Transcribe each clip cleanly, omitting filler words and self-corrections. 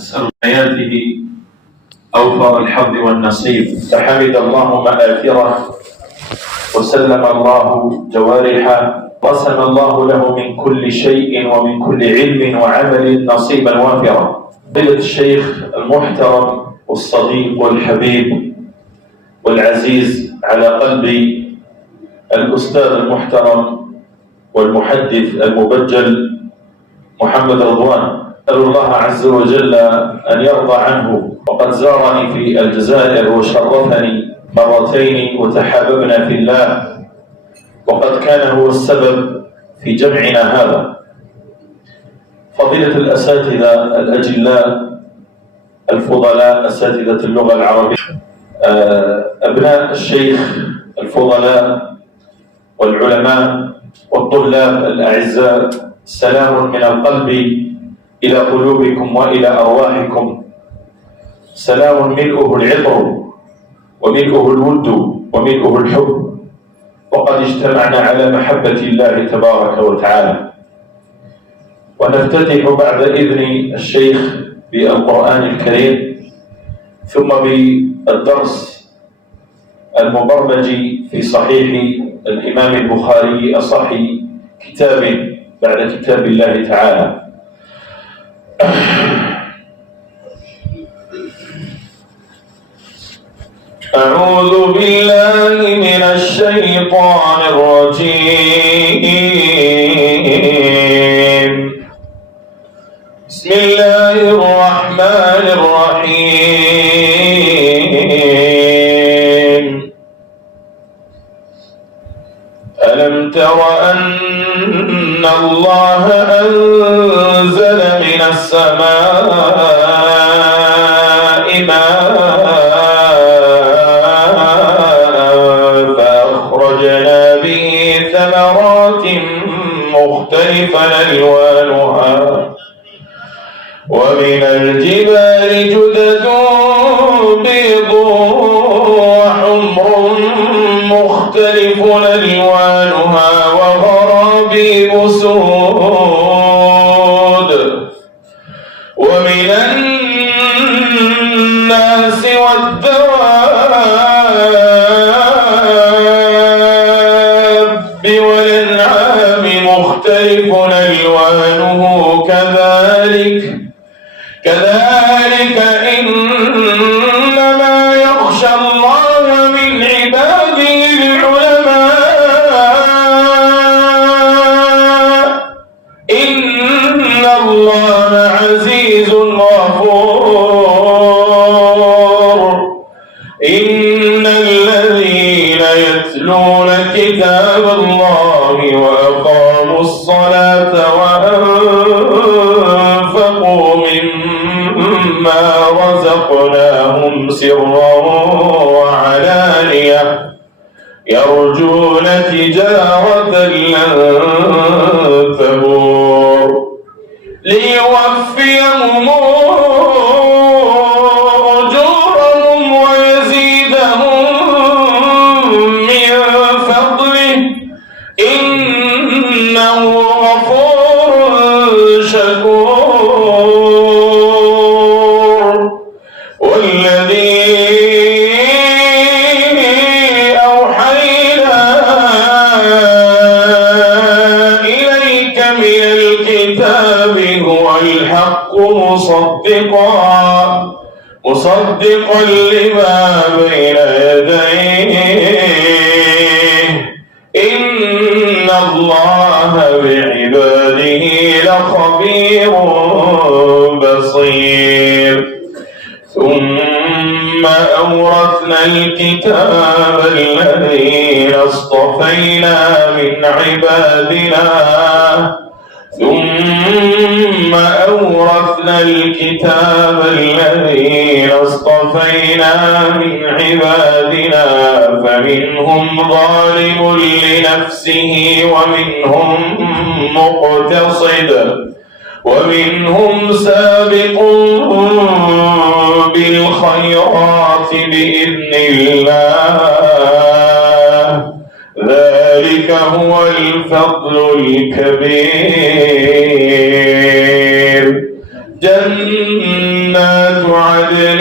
أسأل حياته أوفر الحظ والنصيب، فحمد الله مآثره وسلم الله جوارحه، قسم الله له من كل شيء ومن كل علم وعمل نصيبا وافرا. فضيلة الشيخ المحترم والصديق والحبيب والعزيز على قلبي الأستاذ المحترم والمحدث المبجل محمد رضوان، أسأل الله عز وجل أن يرضى عنه، وقد زارني في الجزائر وشرفني مرتين وتحاببنا في الله، وقد كان هو السبب في جمعنا هذا. فضيلة الأساتذة الأجلاء الفضلاء أساتذة اللغة العربية، أبناء الشيخ الفضلاء والعلماء والطلاب الأعزاء، سلام من القلب إلى قلوبكم وإلى أرواحكم، سلام ملؤه العطر وملؤه الود وملؤه الحب، وقد اجتمعنا على محبة الله تبارك وتعالى. ونفتتح بعد إذن الشيخ بالقرآن الكريم، ثم بالدرس المبرمج في صحيح الإمام البخاري، أصح كتاب بعد كتاب الله تعالى. أعوذ بالله من الشيطان الرجيم. بسم الله الرحمن الرحيم. ألم تر أن الله أنزل من السماء ماء فأخرجنا به ثمرات مختلفا ألوانها ومن الجبال جدد بيض وحمر مختلف ألوانها وغرابيب سود ومن الناس والدواب والأنعام مختلف ألوانه كذلك إنما يخشى الله من عباده العلماء إن الله عزيز غفور. إن الذين يتلون كتاب الله وأقاموا الصلاة وأنفقوا مما رزقناهم سرا وعلانية يرجون تجارة لن تبور ليوفيهم أجورهم ويزيدهم من فضله إنه غفور شكور. والذي أوحينا إليك من الكتاب هو الحق مصدقا لما بين يديه إن الله بعباده لخبير بصير. ثم أورثنا الكتاب الذين اصطفينا من عبادنا فمنهم ظالم لنفسه ومنهم مقتصد ومنهم سابق بالخيرات بإذن الله، ذلك هو الفضل الكبير. جنات جنات عدن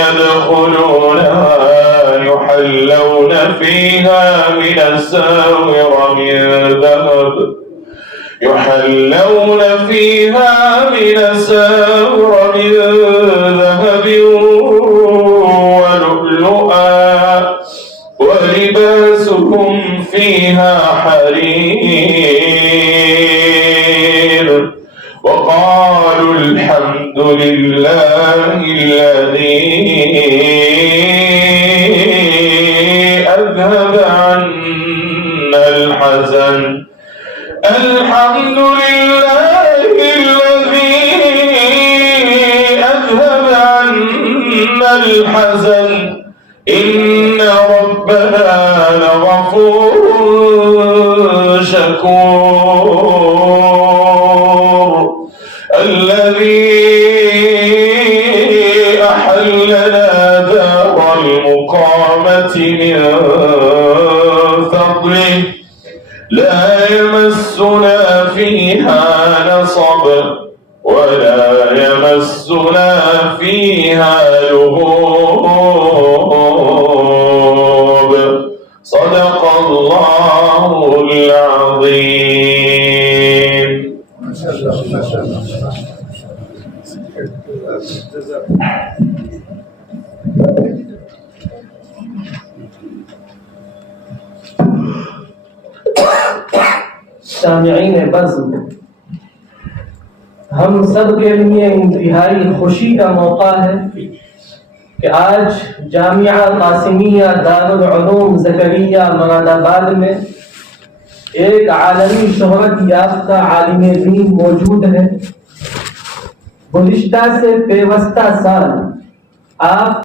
يدخلونها يحلون فيها من أساور من ذهب ولؤلؤا ولباسهم فيها حرير وقالوا الحمد لله الذي أذهب عنا الحزن الحمد لله الذي أذهب عنا الحزن إن ربنا لغفور شكور الذي أحلنا دار المقامة من فضله لا يمسنا فيها نصب ولا يمسنا فيها لغوب صدق الله العظيم. सामिईन बज़्म, हम सब के लिए इंतहाई खुशी का मौका है कि आज जामिया कासिमिया दारुल उलूम ज़करिया मुरादाबाद में एक आलमी शोहरत याफ्ता आलिम दीन मौजूद है। गुज़िश्ता से पेवस्ता साल आप